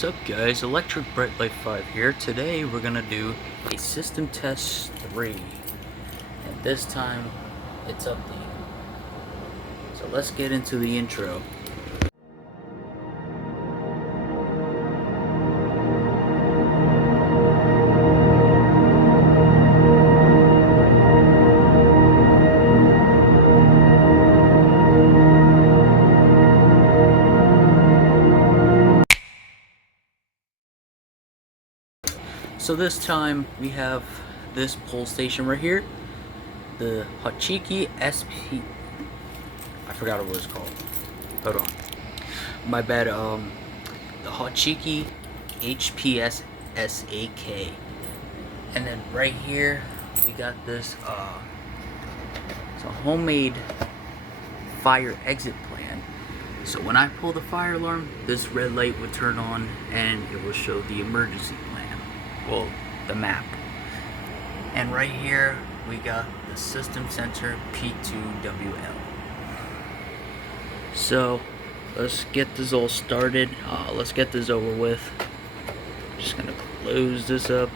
What's up guys, Electric Bright Light 5 here. Today we're gonna do a system test 3. And this time it's updated. So let's get into the intro. So this time we have this pole station right here, the Hotchkiss SP. I forgot what it's called. Hold on, my bad. The Hotchkiss HPS SAK, and then right here we got this. It's a homemade fire exit plan. So when I pull the fire alarm, this red light would turn on and it will show the emergency plan. Well, the map. And right here we got the system sensor P2WL. So let's get this all started. Let's get this over with. Just gonna close this up,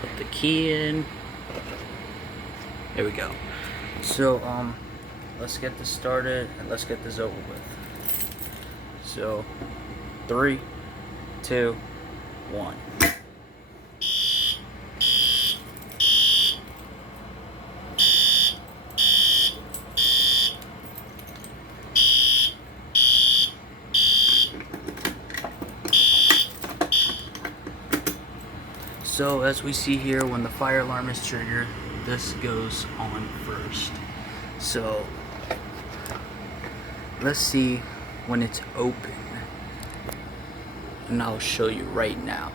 put the key in. There we go. So let's get this started and let's get this over with. So 3, 2, 1. So as we see here, when the fire alarm is triggered, this goes on first. So let's see when it's open, and I'll show you right now.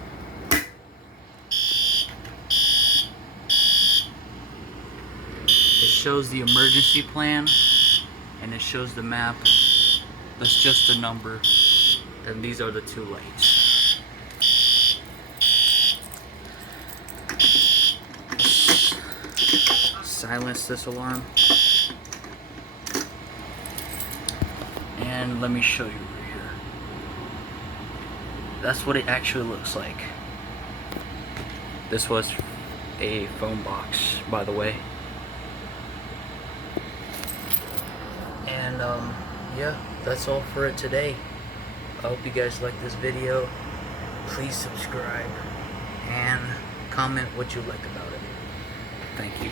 It shows the emergency plan and it shows the map. That's just a number, and these are the two lights. Silence this alarm, and let me show you right here. That's what it actually looks like. This was a phone box, by the way. And yeah, that's all for it today. I hope you guys like this video. Please subscribe and comment what you like about it. Thank you.